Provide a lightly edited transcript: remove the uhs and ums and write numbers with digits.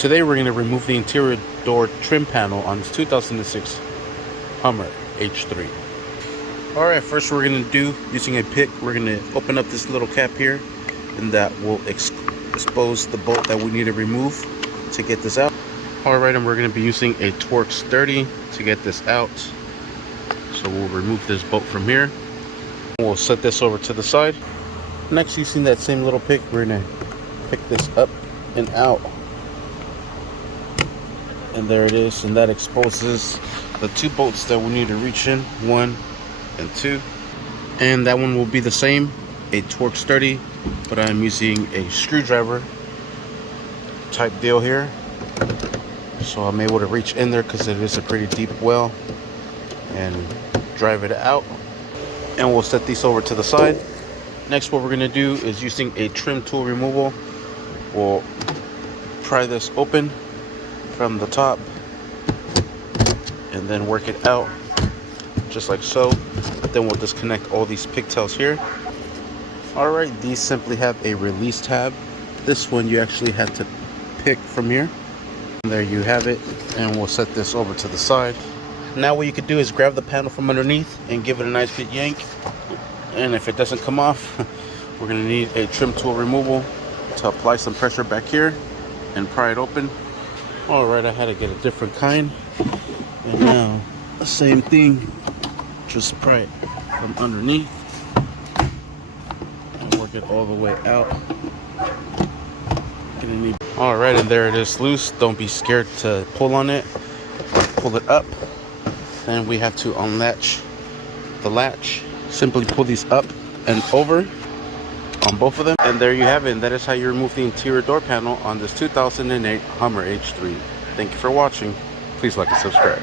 Today we're going to remove the interior door trim panel on this 2006 Hummer H3. Alright, first we're going to do, using a pick, we're going to open up this little cap here, and that will expose the bolt that we need to remove to get this out. Alright, and we're going to be using a Torx 30 to get this out. So we'll remove this bolt from here. We'll set this over to the side. Next, using that same little pick, we're going to pick this up and out. And there it is, and that exposes the two bolts that we need to reach in, 1 and 2. And that one will be the same, a Torx 30, but I'm using a screwdriver type deal here. So I'm able to reach in there because it is a pretty deep well and drive it out. And we'll set these over to the side. Next, what we're going to do is, using a trim tool removal, we'll pry this open from the top and then work it out just like so. Then we'll disconnect all these pigtails here. Alright, these simply have a release tab. This one you actually have to pick from here. And there you have it, and we'll set this over to the side. Now what you could do is grab the panel from underneath and give it a nice good yank, and if it doesn't come off, we're going to need a trim tool removal to apply some pressure back here and pry it open. Alright, I had to get a different kind, and now the same thing, just pry it from underneath and work it all the way out. Alright, and there it is loose. Don't be scared to pull on it or pull it up. Then we have to unlatch the latch. Simply pull these up and over on both of them, and there you have it. And that is how you remove the interior door panel on this 2008 Hummer H3. Thank you for watching. Please like and subscribe.